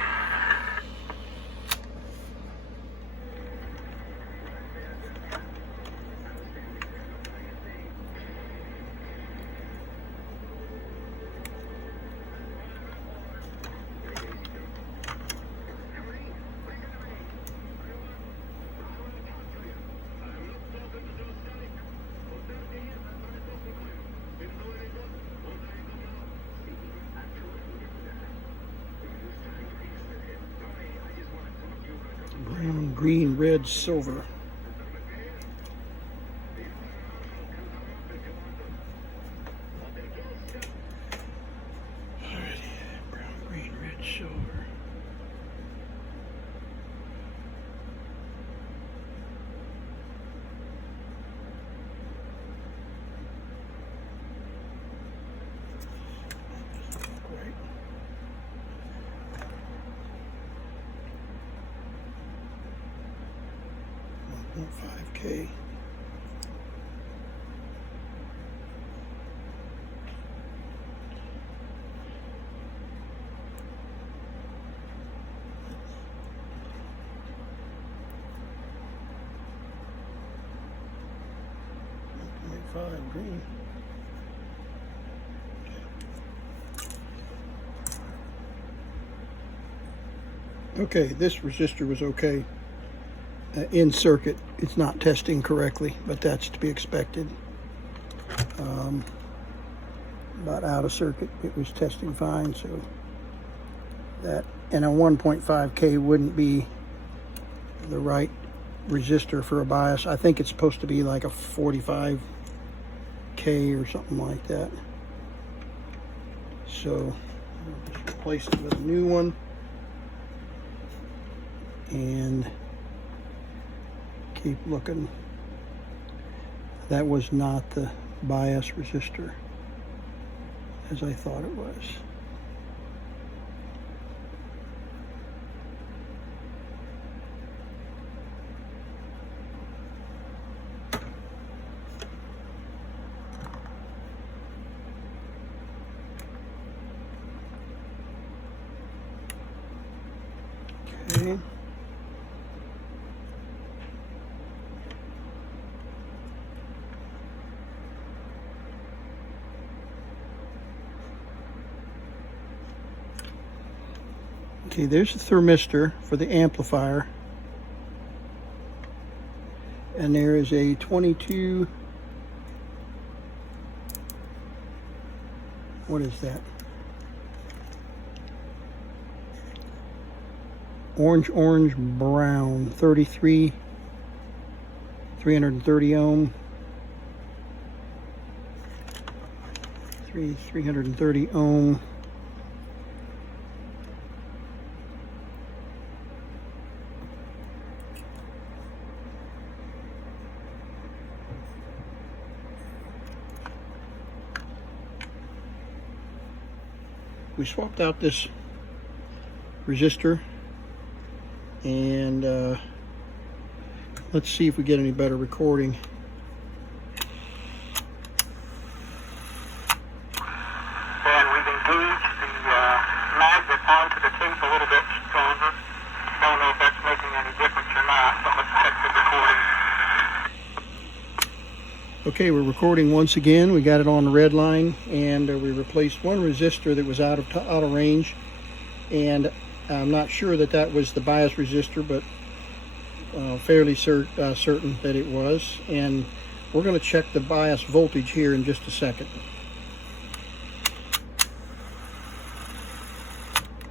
Brown, green, red, silver. Alrighty, brown, green, red, silver. Right. 1.5K. Green. Okay, this resistor was okay. In circuit, it's not testing correctly, but that's to be expected. But out of circuit, it was testing fine, so that, and a 1.5K wouldn't be the right resistor for a bias. I think it's supposed to be like a 45K or something like that. So I'll just replace it with a new one and keep looking. That was not the bias resistor as I thought it was. Okay. Okay, there's the thermistor for the amplifier. And there is a 22, what is that? Orange, brown, 33, 330 ohm. 330 ohm. we swapped out this resistor, and let's see if we get any better recording. And we've engaged the magnet onto the tape a little bit stronger. Don't know if that's making any difference or not, but let's check the recording. Okay, we're recording once again. We got it on the red line, and we replaced one resistor that was out of range, and I'm not sure that was the bias resistor, but fairly certain that it was. And we're going to check the bias voltage here in just a second.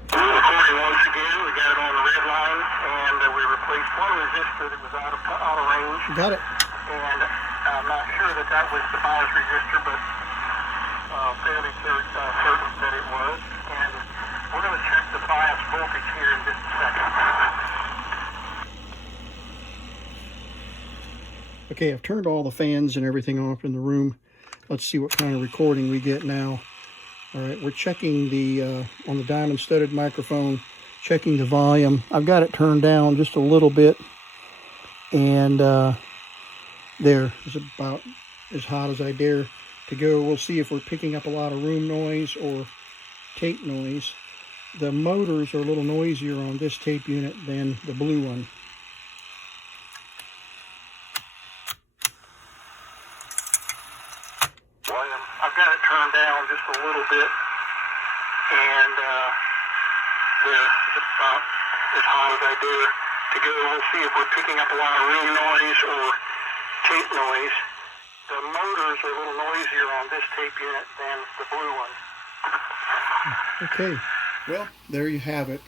Recording once again. We got it on the red line, and we replaced one resistor that was out of range. Got it. And I'm not sure that was the bias resistor, but fairly certain that it was. And we're going to check the bias voltage here in just a second. Okay, I've turned all the fans and everything off in the room. Let's see what kind of recording we get now. All right, we're checking the on the diamond studded microphone, checking the volume. I've got it turned down just a little bit, and there is about as hot as I dare to go. We'll see if we're picking up a lot of room noise or tape noise. The motors are a little noisier on this tape unit than the blue one. I've got it turned down just a little bit, and there, it's about as hot as I dare to go. We'll see if we're picking up a lot of room noise or tape noise. The motors are a little noisier on this tape unit than the blue one. Okay, well, there you have it.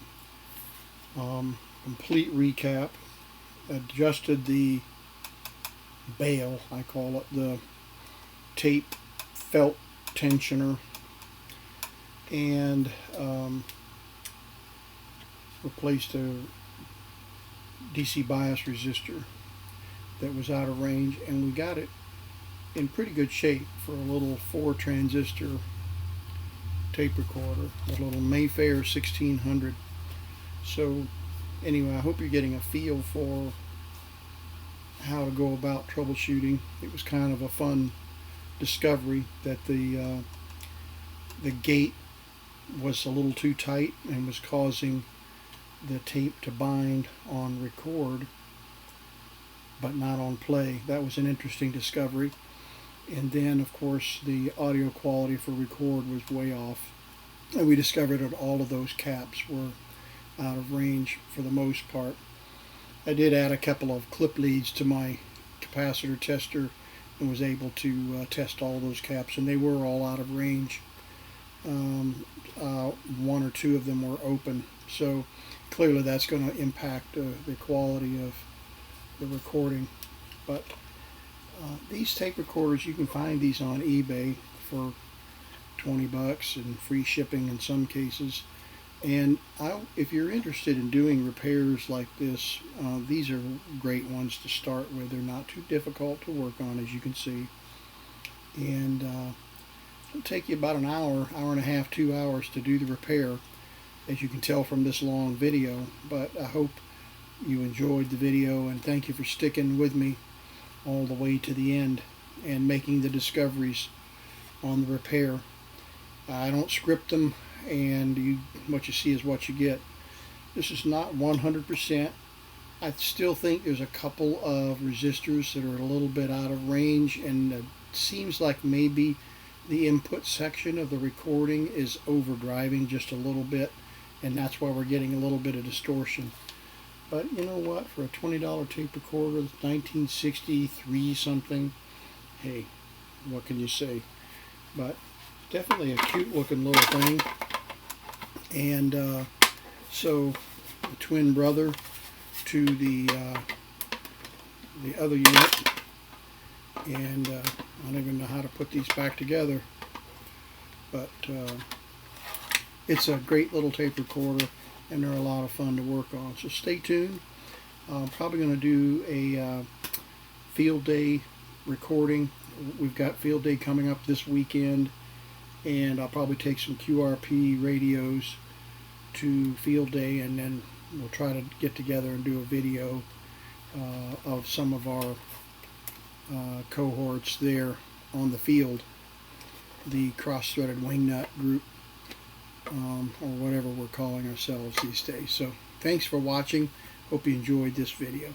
Complete recap. Adjusted the bail, I call it, the tape felt tensioner, and replaced a DC bias resistor that was out of range, and we got it in pretty good shape for a little 4 transistor tape recorder, a little Mayfair 1600. So anyway, I hope you're getting a feel for how to go about troubleshooting. It was kind of a fun discovery that the gate was a little too tight and was causing the tape to bind on record but not on play. That was an interesting discovery. And then of course the audio quality for record was way off, and we discovered that all of those caps were out of range for the most part. I did add a couple of clip leads to my capacitor tester and was able to test all those caps, and they were all out of range. 1 or 2 of them were open, so clearly that's going to impact the quality of the recording. But these tape recorders, you can find these on eBay for $20 and free shipping in some cases. And if you're interested in doing repairs like this, these are great ones to start with. They're not too difficult to work on, as you can see. And it'll take you about an hour, hour and a half, 2 hours to do the repair, as you can tell from this long video. But I hope you enjoyed the video, and thank you for sticking with me all the way to the end and making the discoveries on the repair. I don't script them, and what you see is what you get. This is not 100%. I still think there's a couple of resistors that are a little bit out of range, and it seems like maybe the input section of the recording is overdriving just a little bit, and that's why we're getting a little bit of distortion. But you know what, for a $20 tape recorder, 1963 something, hey, what can you say? But definitely a cute looking little thing. And so the twin brother to the other unit, and I don't even know how to put these back together, but it's a great little tape recorder, and they're a lot of fun to work on. So stay tuned. I'm probably going to do a field day recording. We've got field day coming up this weekend, and I'll probably take some QRP radios to field day, and then we'll try to get together and do a video of some of our cohorts there on the field, the cross-threaded wingnut group, or whatever we're calling ourselves these days. So thanks for watching. Hope you enjoyed this video.